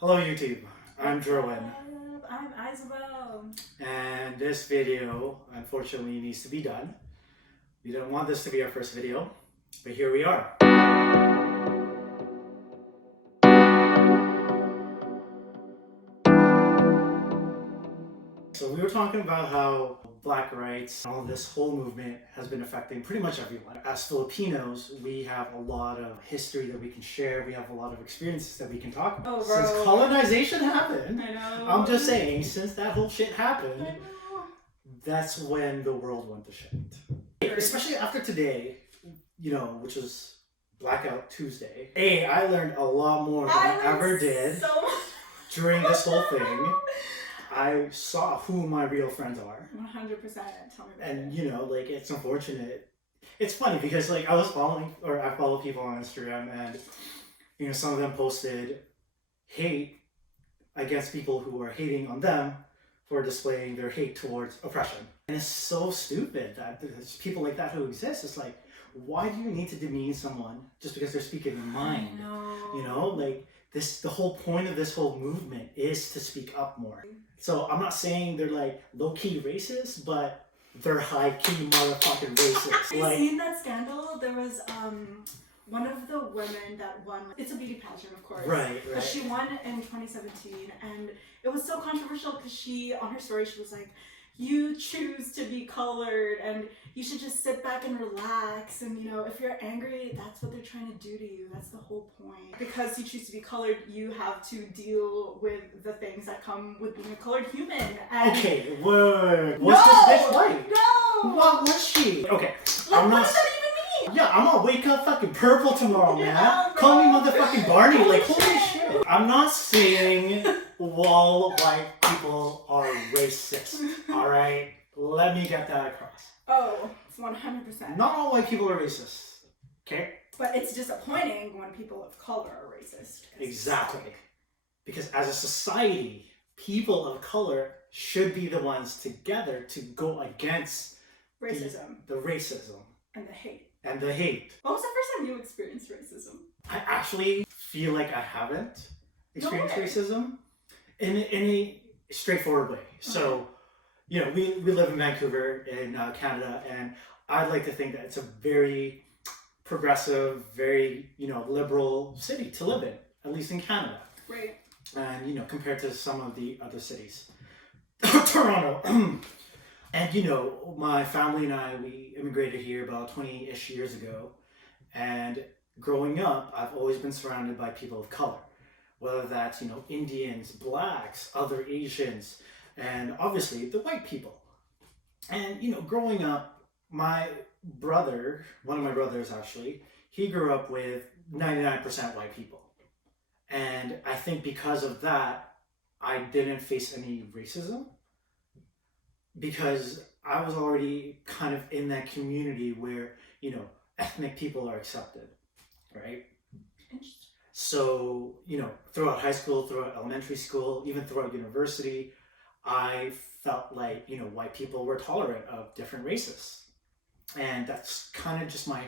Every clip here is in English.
Hello YouTube, I'm Jerwin, I'm Isabel. and this video unfortunately needs to be done. We don't want this to be our first video, but here we are. So we were talking about how Black rights, all this whole movement has been affecting pretty much everyone. As Filipinos, we have a lot of history that we can share. We have a lot of experiences that we can talk about. Oh, bro. Since colonization happened, I know. I'm just saying, since that whole shit happened, I know. that's when the world went to shit. Especially after today, which was Blackout Tuesday. I learned a lot more than I ever did so much. during this whole thing. I saw who my real friends are. 100%. Tell me about And it. it's unfortunate. It's funny because I follow people on Instagram, and some of them posted hate against people who are hating on them for displaying their hate towards oppression. And it's so stupid that there's people like that who exist. It's like, why do you need to demean someone just because they're speaking their mind? The whole point of this whole movement is to speak up more. So I'm not saying they're like low-key racist, but they're high-key motherfucking racist. Have you seen that scandal? There was one of the women that won. It's a beauty pageant, of course. Right. But she won in 2017, and it was so controversial because on her story, she was like, you choose to be colored and you should just sit back and relax, and if you're angry, that's what they're trying to do to you. That's the whole point. Because you choose to be colored, you have to deal with the things that come with being a colored human. And okay, word. Was this bitch white? No! What was she? Okay, what does that even mean? Yeah, I'm gonna wake up fucking purple tomorrow, man. Yeah, Call me motherfucking Barney, like holy shit. I'm not saying all white people are racist, alright? Let me get that across. Oh, it's 100%. Not all white people are racist, okay? But it's disappointing when people of color are racist. Exactly. Because as a society, people of color should be the ones together to go against racism. The racism. And the hate. And the hate. When was the first time you experienced racism? I actually feel like I haven't experienced racism in a straightforward way. So, we live in Vancouver in Canada, and I'd like to think that it's a very progressive, very, liberal city to live in, at least in Canada. Right. And, compared to some of the other cities. Toronto. And, my family and I, we immigrated here about 20-ish years ago. And growing up, I've always been surrounded by people of color. Whether that's, Indians, blacks, other Asians, and obviously the white people. And, growing up, my brother, one of my brothers actually, he grew up with 99% white people. And I think because of that, I didn't face any racism. Because I was already kind of in that community where, ethnic people are accepted, right? Interesting. So, throughout high school, throughout elementary school, even throughout university, I felt like, white people were tolerant of different races. And that's kind of just my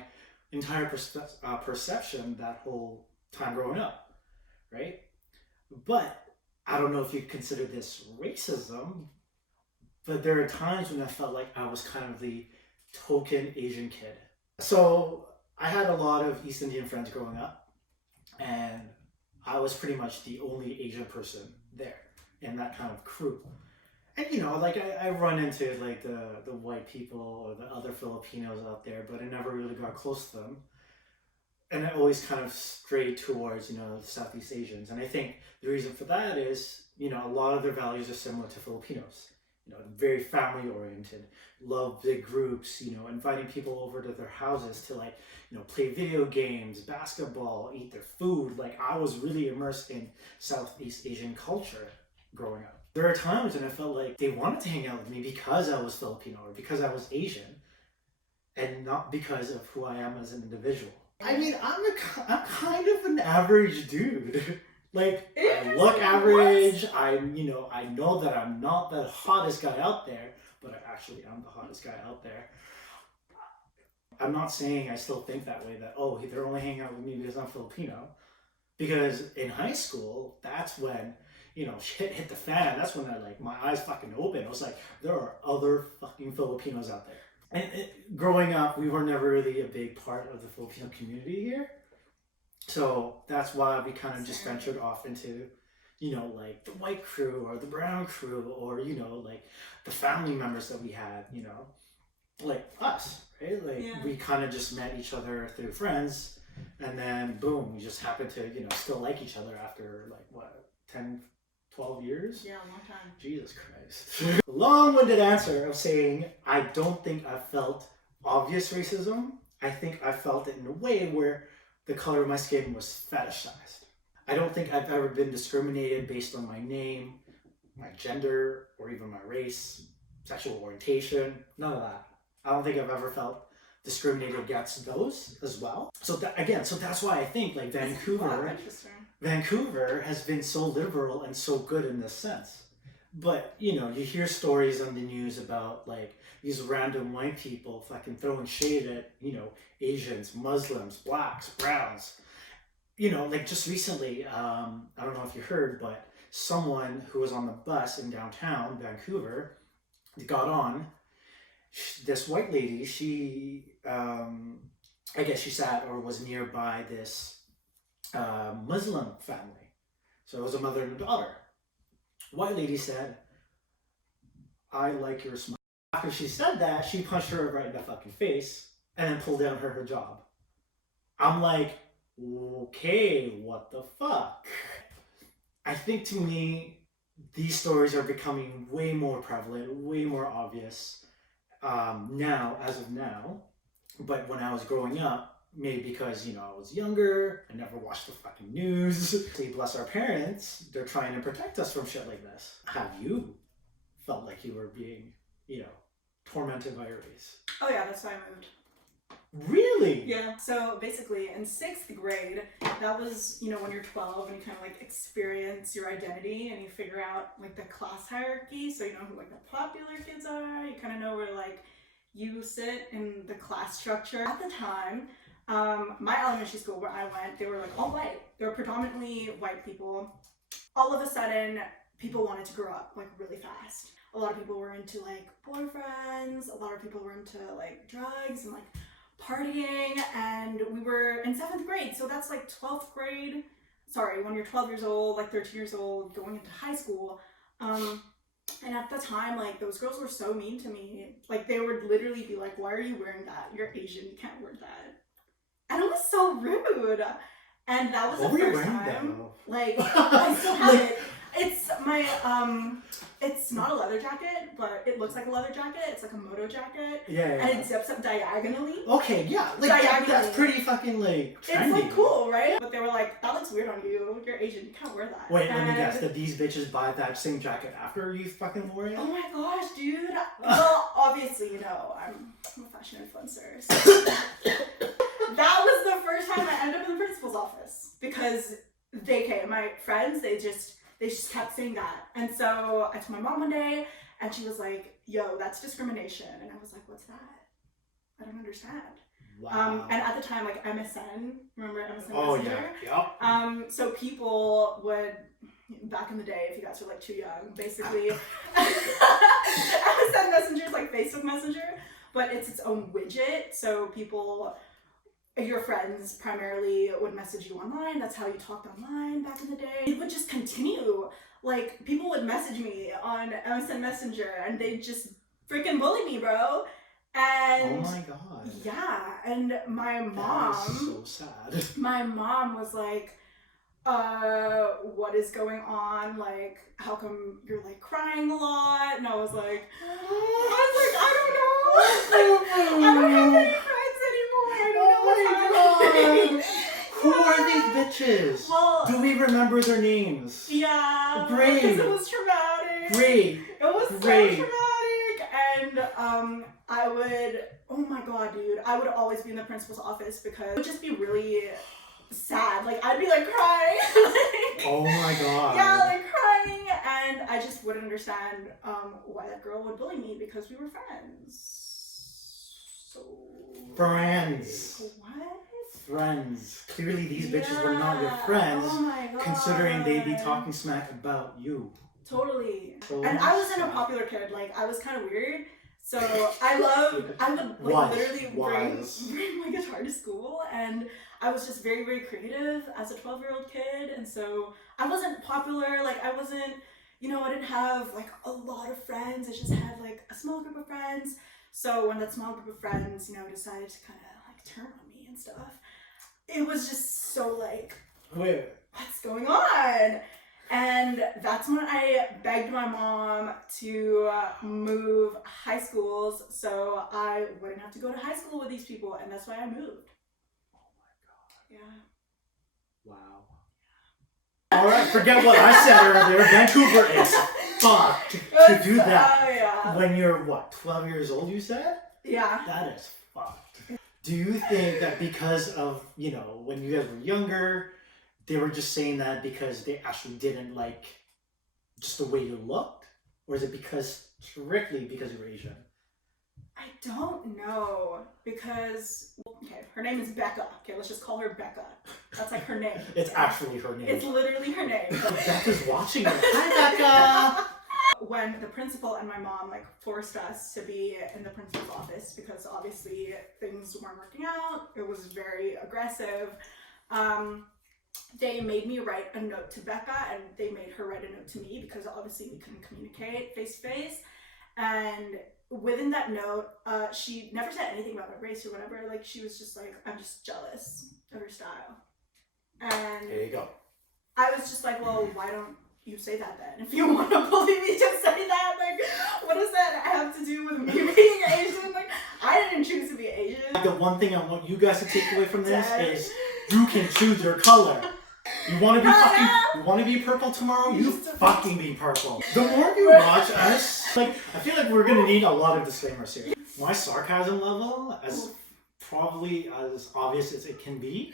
entire perception that whole time growing up, right? But I don't know if you consider this racism, but there are times when I felt like I was kind of the token Asian kid. So I had a lot of East Indian friends growing up, and I was pretty much the only Asian person there in that kind of crew. And I run into like the white people or the other Filipinos out there, but I never really got close to them. And I always kind of strayed towards, the Southeast Asians. And I think the reason for that is, a lot of their values are similar to Filipinos. Very family oriented, love big groups, inviting people over to their houses to play video games, basketball, eat their food. Like I was really immersed in Southeast Asian culture growing up. There are times when I felt like they wanted to hang out with me because I was Filipino or because I was Asian, and not because of who I am as an individual. I mean, I'm kind of an average dude. Like, I look average, I know that I'm not the hottest guy out there, but I actually am the hottest guy out there. I'm not saying I still think that way, that, they're only hanging out with me because I'm Filipino. Because in high school, that's when, shit hit the fan. That's when my eyes fucking open. I was like, there are other fucking Filipinos out there. And growing up, we were never really a big part of the Filipino community here. So that's why we kind of just ventured off into, like the white crew or the brown crew or, like the family members that we had, like us, right? Like we kind of just met each other through friends. And then boom, we just happened to, still like each other after 10, 12 years? Yeah, a long time. Jesus Christ. Long-winded answer of saying, I don't think I felt obvious racism. I think I felt it in a way where the color of my skin was fetishized. I don't think I've ever been discriminated based on my name, my gender, or even my race, sexual orientation, none of that. I don't think I've ever felt discriminated against those as well. So that's why I think Vancouver has been so liberal and so good in this sense. But you hear stories on the news about these random white people fucking throwing shade at Asians, Muslims, blacks, browns. Just recently, I don't know if you heard, but someone who was on the bus in downtown Vancouver got on. This white lady, she I guess she sat or was nearby this Muslim family. So it was a mother and a daughter. White lady said, I like your smile. After she said that, she punched her right in the fucking face and then pulled down her hijab. I'm like, okay, what the fuck? I think to me, these stories are becoming way more prevalent, way more obvious now, as of now. But when I was growing up, maybe because, I was younger, I never watched the fucking news. Say, bless our parents, they're trying to protect us from shit like this. Have you felt like you were being, tormented by your race? Oh yeah, that's why I moved. Really? Yeah. So basically, in 6th grade, that was, when you're 12 and you kind of experience your identity and you figure out the class hierarchy. So you know who the popular kids are. You kind of know where you sit in the class structure. At the time, my elementary school where I went, they were all white. They were predominantly white people. All of a sudden, people wanted to grow up really fast. A lot of people were into boyfriends. A lot of people were into drugs and partying, and we were in 7th grade, so that's 12th grade. Sorry, when you're 12 years old, 13 years old, going into high school. And at the time, those girls were so mean to me. They would literally be like, why are you wearing that? You're Asian, you can't wear that. And it was so rude. And that was the first time. I still have it. It's my, it's not a leather jacket, but it looks like a leather jacket. It's a moto jacket. Yeah. And it zips up diagonally. Okay, yeah. Diagonally. That's pretty fucking trendy. It's cool, right? But they were like, that looks weird on you. You're Asian, you can't wear that. Wait, let me guess. Did these bitches buy that same jacket after you fucking wore it? Oh my gosh, dude. Well, obviously, I'm a fashion influencer. So that was the first time I ended up in the principal's office. Because my friends, they just kept saying that. And so I told my mom one day, and she was like, yo, that's discrimination. And I was like, what's that? I don't understand. Wow. And at the time, MSN, remember MSN Oh, Messenger? yeah. Yep. So people would, back in the day, if you guys are too young, basically, MSN Messenger is Facebook Messenger, but it's its own widget. So people, your friends primarily would message you online. That's how you talked online back in the day. It would just continue. People would message me on MSN Messenger and they'd just freaking bully me, bro. And oh my god. Yeah, and my mom. That is so sad. My mom was like, what is going on? How come you're crying a lot? And I was like, I don't know. I don't have any friends anymore. I don't know what's happening. Who are these bitches? Well, do we remember their names? Yeah. Great. Because it was traumatic. Great. It was so traumatic. And I would, oh my god, dude, I would always be in the principal's office because it would just be really sad. I'd be crying. Oh my god. Yeah, crying, and I just wouldn't understand why that girl would bully me because we were friends. So friends. what? friends. Clearly these bitches were not your friends, oh my God. considering they'd be talking smack about you. Totally. So And I wasn't a sad. popular kid. Like, I was kind of weird. So I would like literally bring my guitar to school, and I was just very, very creative as a 12-year-old kid. And so I wasn't popular. Like, I wasn't, I didn't have like a lot of friends. I just had like a small group of friends. So when that small group of friends, decided to kind of like turn on me and stuff, it was just so like, what's going on? And that's when I begged my mom to move high schools so I wouldn't have to go to high school with these people, and that's why I moved. Oh my God. Yeah. Wow. Alright, forget what I said earlier. Vancouver is fucked to do that. Yeah. When you're, what, 12 years old, you said? Yeah. That is fucked. Do you think that because of, when you guys were younger, they were just saying that because they actually didn't like just the way you looked? Or is it strictly because you were Asian? I don't know, because, okay, her name is Becca. Okay, let's just call her Becca. That's like her name. It's actually her name. It's literally her name. Becca's watching it. Hi, Becca! When the principal and my mom like forced us to be in the principal's office because obviously things weren't working out, it was very aggressive. They made me write a note to Becca, and they made her write a note to me because obviously we couldn't communicate face to face. And within that note, she never said anything about my race or whatever. Like, she was just like, I'm just jealous of your style. And there you go. I was just like, well, why don't you say that then? If you want to bully me, just say that. Like, what does that have to do with me being Asian? Like, I didn't choose to be Asian. The one thing I want you guys to take away from this is you can choose your color. You want to be purple tomorrow? You fucking be purple. The more you watch us, like, I feel like we're gonna need a lot of disclaimers here. My sarcasm level, as probably as obvious as it can be,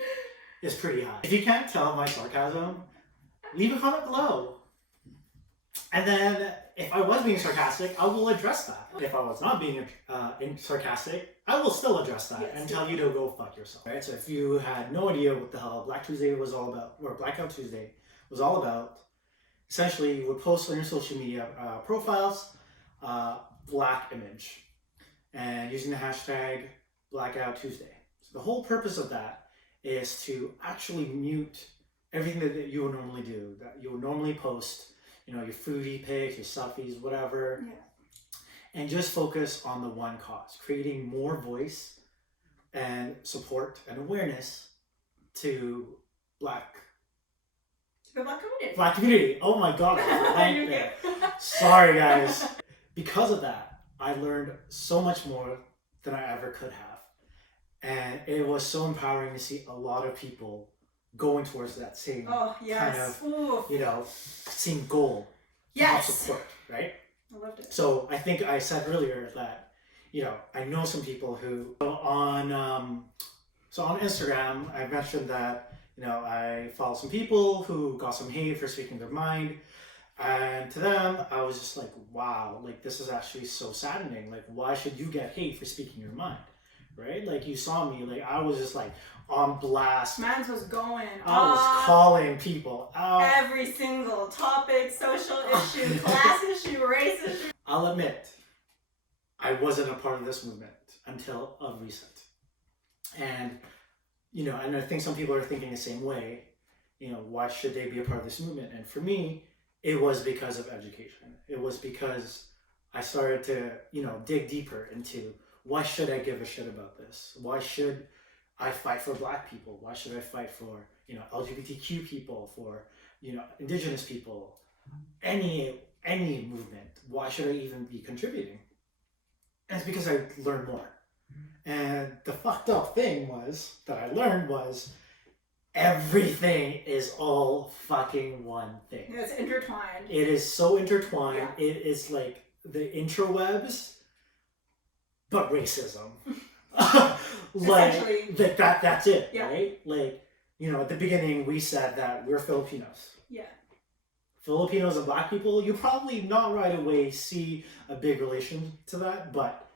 is pretty high. If you can't tell my sarcasm, leave a comment below. And then, if I was being sarcastic, I will address that. If I was not being sarcastic, I will still address that and tell you to go fuck yourself. Right? So if you had no idea what the hell Black Tuesday was all about, or Blackout Tuesday was all about, essentially you would post on your social media profiles, black image, and using the hashtag Blackout Tuesday. So the whole purpose of that is to actually mute everything that you would normally do, that you would normally post, your foodie pics, your selfies, whatever, and just focus on the one cause, creating more voice and support and awareness to Black community. Oh my God, sorry guys. Because of that, I learned so much more than I ever could have, and it was so empowering to see a lot of people going towards that same kind of same goal to help support, right? I loved it. So I think I said earlier that I know some people who on Instagram I mentioned that I follow some people who got some hate for speaking their mind, and to them I was just like, wow, like this is actually so saddening. Like, why should you get hate for speaking your mind? Right? Like, you saw me, like I was just like on blast. Mans was going I was calling people out. Every single topic, social issue, class issue, race issue. I'll admit, I wasn't a part of this movement until of recent. And, and I think some people are thinking the same way. Why should they be a part of this movement? And for me, it was because of education. It was because I started to, dig deeper into, why should I give a shit about this? Why should I fight for Black people? Why should I fight for, LGBTQ people, for, Indigenous people, any movement? Why should I even be contributing? And it's because I learned more. And the fucked up thing that I learned was everything is all fucking one thing. It's intertwined. It is so intertwined. Yeah. It is like the intrawebs, but racism. That's it, right? Like, at the beginning we said that we're Filipinos. Yeah. Filipinos and Black people, you probably not right away see a big relation to that, but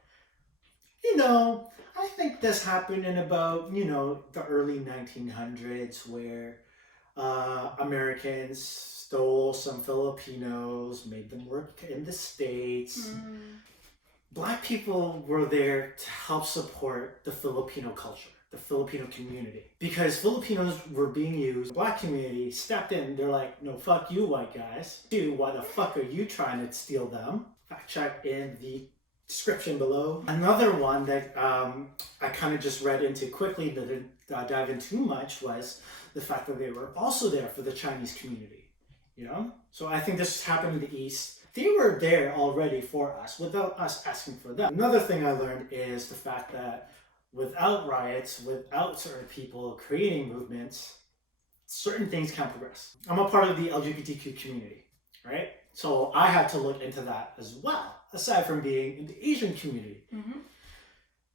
I I think this happened in about, the early 1900s where Americans stole some Filipinos, made them work in the States. Black people were there to help support the Filipino culture, the Filipino community. Because Filipinos were being used, the black community stepped in, they're like, no, fuck you white guys. Dude, why the fuck are you trying to steal them? Fact check in the description below. Another one that I kind of just read into quickly, that didn't dive in too much, was the fact that they were also there for the Chinese community, So I think this happened in the East. They were there already for us without us asking for them. Another thing I learned is the fact that without riots, without certain people creating movements, certain things can't progress. I'm a part of the LGBTQ community, right? So I had to look into that as well, aside from being in the Asian community.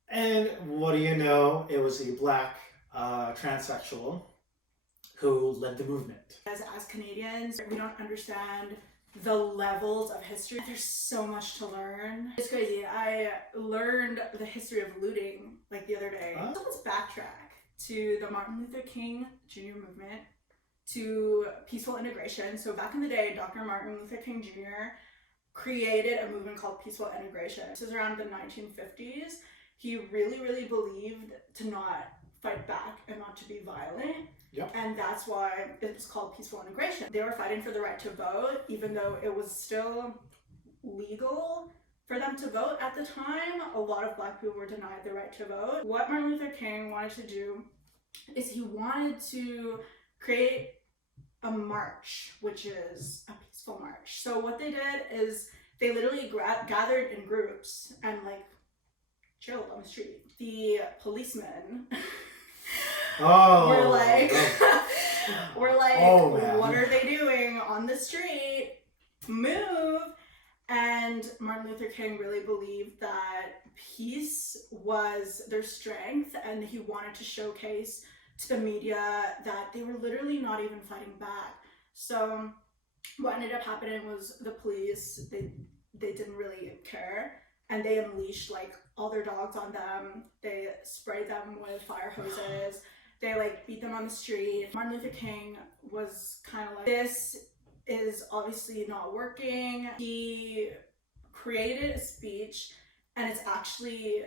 And what do you know? It was a black transsexual who led the movement. As Canadians, we don't understand the levels of history. There's so much to learn. It's crazy. I learned the history of looting like the other day. So let's backtrack to the Martin Luther King Jr. movement, to peaceful integration. So back in the day, Dr. Martin Luther King Jr. created a movement called peaceful integration. This is around the 1950s. He really, really believed to not fight back and not to be violent. Yep. And that's why it was called peaceful integration. They were fighting for the right to vote, even though it was still legal for them to vote at the time. A lot of black people were denied the right to vote. What Martin Luther King wanted to do is he wanted to create a march, which is a peaceful march. So what they did is they literally gathered in groups and chilled on the street. The policemen we're like, what are they doing on the street? Move. And Martin Luther King really believed that peace was their strength, and he wanted to showcase to the media that they were literally not even fighting back. So what ended up happening was the police, they didn't really care, and they unleashed all their dogs on them. They sprayed them with fire hoses. They beat them on the street. Martin Luther King was kind of this is obviously not working. He created a speech, and it's actually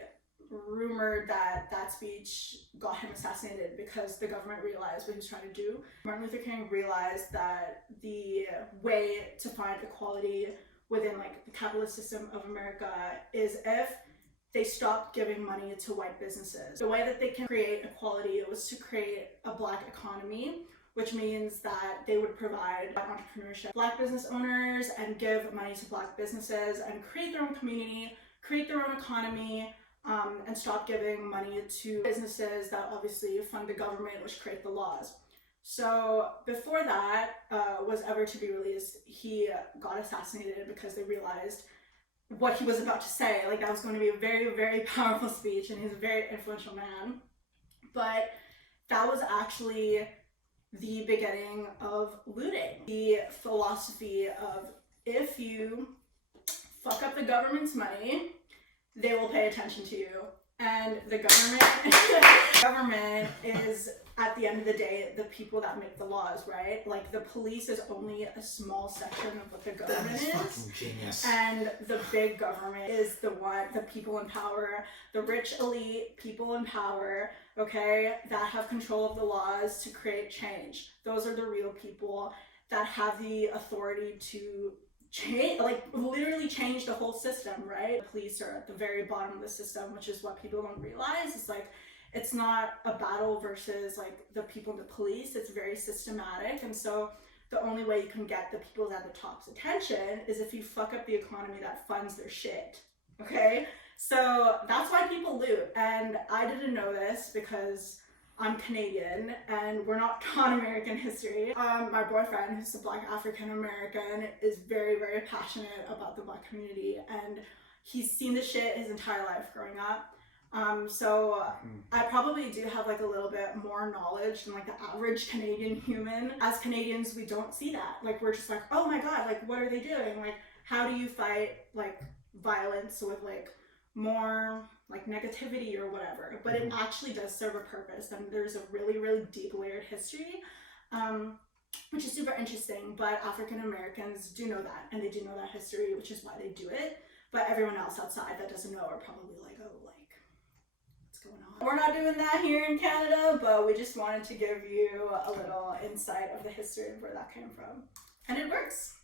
rumored that that speech got him assassinated because the government realized what he was trying to do. Martin Luther King realized that the way to find equality within the capitalist system of America is if they stopped giving money to white businesses. The way that they can create equality was to create a black economy, which means that they would provide entrepreneurship, black business owners, and give money to black businesses and create their own community, create their own economy, and stop giving money to businesses that obviously fund the government, which create the laws. So before that was ever to be released, he got assassinated because they realized what he was about to say. That was going to be a very, very powerful speech, and he's a very influential man. But that was actually the beginning of looting. The philosophy of if you fuck up the government's money, they will pay attention to you. And the government is, at the end of the day, the people that make the laws, right? The police is only a small section of what the government is. Fucking genius. And the big government is the people in power, the rich elite people in power, okay, that have control of the laws to create change. Those are the real people that have the authority to change, literally change the whole system, right? The police are at the very bottom of the system, which is what people don't realize. It's it's not a battle versus the people in the police. It's very systematic. And so the only way you can get the people at the top's attention is if you fuck up the economy that funds their shit, okay? So that's why people loot. And I didn't know this because I'm Canadian and we're not taught American history. My boyfriend, who's a Black African American, is very, very passionate about the Black community, and he's seen this shit his entire life growing up. So I probably do have a little bit more knowledge than the average Canadian human. As Canadians, we don't see that. We're just oh my god, what are they doing? How do you fight violence with more like negativity or whatever, but it actually does serve a purpose, and there's a really, really deep layered history, which is super interesting. But African Americans do know that, and they do know that history, which is why they do it. But everyone else outside that doesn't know are probably like, oh, like, what's going on? We're not doing that here in Canada, but we just wanted to give you a little insight of the history of where that came from. And it works.